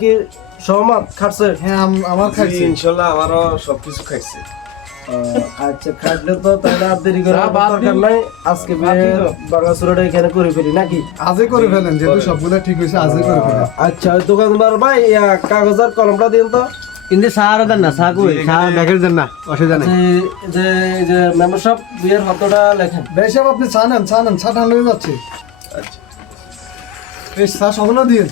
কি সহমত? খাটছে? হ্যাঁ আমার খাইছি ইনশাল্লাহ আমারও সবকিছু খাইছে। আচ্ছা খাটলে তো তাহলে আর দেরি করে দরকার নাই। আজকে বিয়ের বাগাসুরাটা এখানে করে ফেলি নাকি? আজই করে ফেলেন যেহেতু সবগুলো ঠিক হয়েছে আজই করে ফেলেন। আচ্ছা দোকানদার ভাই কাগজ আর কলমটা দিন তো। কিন্তু সার দেন না সার কই? সার ব্যাগের দেন না অসুবিধা নেই। যে- যে মেম্বারশিপ বিয়ের হতটা লেখেন। বেশ আপনি চা নেন চা নেন চা ঠান্ডা হয়ে যাচ্ছে। আচ্ছা। বেশ চা সবগুলো দিন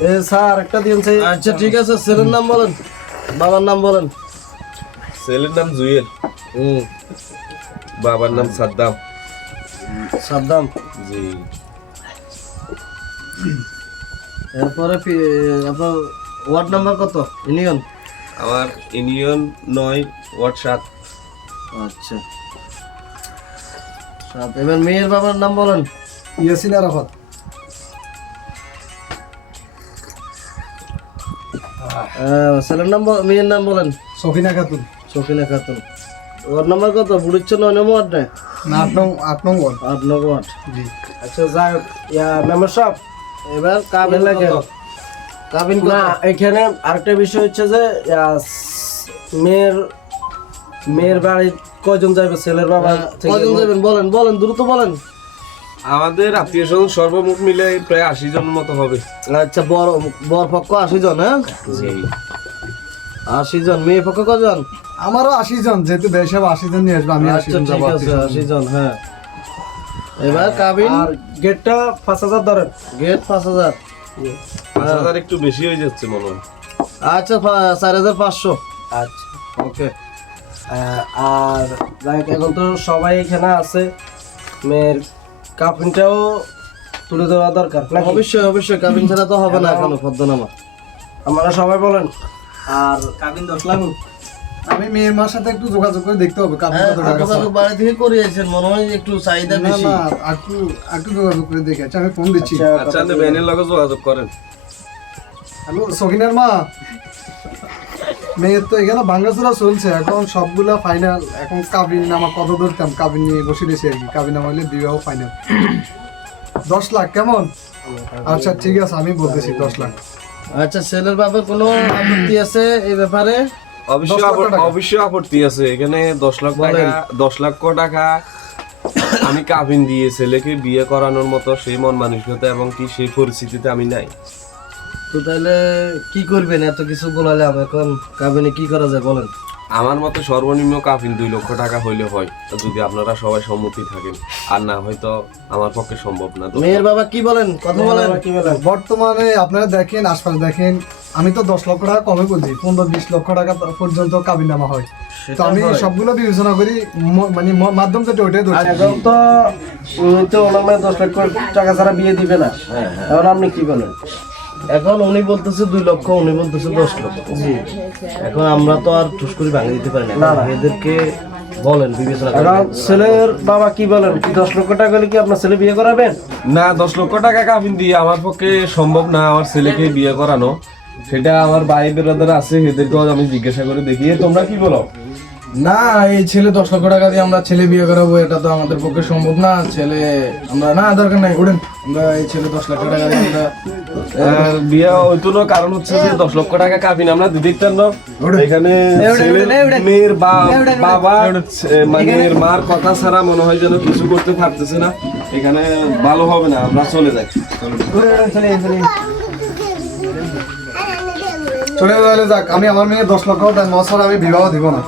এ স্যার একটা দিয়েছে আচ্ছা। ঠিক আছে ছেলের নাম বলেন। বাবার নাম বলেন। ছেলের নাম জুয়েল। হুম। বাবার নাম সাদ্দাম। সাদ্দাম? জি। এরপরে আপনার ওয়ার্ড নাম্বার কত? ইউনিয়ন? আমার ইউনিয়ন নয় ওয়ার্ড সাত। আচ্ছা। সাত। এবার মেয়ের বাবার নাম বলেন। ইয়াসিন আরাফাত। ছেলের নাম মেয়ের নাম বলেন। সফিনা খাতুন। সকিনা খাতুন। ওয়ার্ড নাম্বার কত? বুড়িচ্ছ নয় নম্বর ওয়ার্ড না আট নং আট নং ওয়ার্ড। আট নম্বর ওয়ার্ড। জি। আচ্ছা যাই ইয়া মেম্বারশিপ এবার কাবিন লাগে কাবিন না এখানে আরেকটা বিষয় হচ্ছে যে মেয়ের মেয়ের বাড়ি কয়জন যাবে ছেলের বাবা কয়জন যাবেন বলেন বলেন দ্রুত বলেন। আমাদের আত্মীয় স্বজন সর্বমুখ মিলে প্রায় আশি জন মতো হবে। আচ্ছা বড় বর পক্ষ আশি জন হ্যাঁ? আশি জন মেয়ে পক্ষ কজন? আমারও আশি জন যেহেতু বেশ আশি জন নিয়ে আসবে আমি আশি আচ্ছা জন যাব আশি জন হ্যাঁ। এবার কাবিন? আর গেটটা পাঁচ হাজার ধরেন। গেট পাঁচ হাজার। পাঁচ হাজার একটু বেশি হয়ে যাচ্ছে মনে হয়। আচ্ছা চার হাজার পাঁচশো। আচ্ছা। ওকে। আর যাই এখন তো সবাই এখানে আছে। মেয়ের কাপিনটাও তুলে দেওয়া দরকার অবশ্যই অবশ্যই কাপিন ছাড়া তো হবে না এখনও পদ্মনামা আপনারা সবাই বলেন আর কাবিন দশ লাখ আমি মেয়ের মার সাথে একটু যোগাযোগ করে দেখতে হবে কাপড় হ্যাঁ বাড়ি থেকে করিয়েছেন মনে হয় একটু চাহিদা বেশি না একটু একটু যোগাযোগ করে দেখে আচ্ছা আমি ফোন দিচ্ছি আচ্ছা আপনি ব্যানের লগে যোগাযোগ করেন হ্যালো সকিনার মা মেয়ের তো এখানে ভাঙ্গাচোরা চলছে এখন সবগুলা ফাইনাল এখন কাবিন নামা কত ধরতাম কাবিন নিয়ে বসে রয়েছে আর কি। কাবিন নামা হলে বিবাহ ফাইনাল দশ লাখ কেমন? আচ্ছা ঠিক আছে আমি বলতেছি দশ লাখ। আচ্ছা ছেলের বাবার কোনো আপত্তি আছে এই ব্যাপারে? অবশ্যই। অবশ্যই আপত্তি আছে। এখানে দশ লাখ টাকা। দশ লক্ষ টাকা আমি কাবিন দিয়ে ছেলেকে বিয়ে করানোর মতো সেই মন মানসিকতা এবং কি সেই পরিস্থিতিতে আমি নাই। তো তাহলে কি করবেন? এত কিছু বলালাম এখন কাবিনে কি করা যায় বলেন? আমার মতে সর্বনিম্ন কাবিন দুই লক্ষ টাকা হইলে হয় যদি আপনারা সবাই সম্মতি থাকেন। আর না হয়তো আমার পক্ষে সম্ভব না। মেয়ের বাবা কি বলেন? কথা বলেন। কি বলেন? বর্তমানে আপনারা দেখেন আশপাশে দেখেন আমি তো দশ লক্ষ টাকা কমে বলছি পনেরো বিশ লক্ষ টাকা পর্যন্ত কাবিন নামা হয়। তো আমি সবগুলো বিবেচনা করি মানে মাধ্যম যেটা ওইটাই ধরছি। এখন তো উনি তো ওনার মেয়ে দশ লক্ষ টাকা ছাড়া বিয়ে দিবে না এখন আপনি কি বলেন? এখন উনি বলতেছে দুই লক্ষ উনি বলতেছে দশ লক্ষ। জি। এখন আমরা তো আর ঠুস করে ভাঙে দিতে পারি না। এদেরকে বলেন বিবেচনা এখন ছেলের বাবা কি বলেন? কি দশ লক্ষ টাকা হলে কি আপনার ছেলে বিয়ে করাবেন? না দশ লক্ষ টাকা কাবিন দিয়ে আমার পক্ষে সম্ভব না আমার ছেলেকে বিয়ে করানো। সেটা আমার ভাই বেরাদার আছে এদেরকেও আমি জিজ্ঞাসা করে দেখি। তোমরা কি বলো? না এই ছেলে দশ লক্ষ টাকা দিয়ে আমরা ছেলে বিয়ে করাবো এটা তো আমাদের পক্ষে সম্ভব না। ছেলে আমরা না দরকার নাই উঠেন। আমরা এই ছেলে দশ লক্ষ টাকা দিয়ে আমরা বিয়ে হইতো কারণ হচ্ছে যে দশ লক্ষ টাকা কাবিন আমরা দিতে না। এখানে মেয়ের বাবা মানে মার কথা ছাড়া মনে হয় যেন কিছু করতে পারতেছে না। এখানে ভালো হবে না আমরা চলে যাই। চলে যাক আমি আমার মেয়ে দশ লক্ষ টাকা নছাড়া আমি বিবাহ দিব না।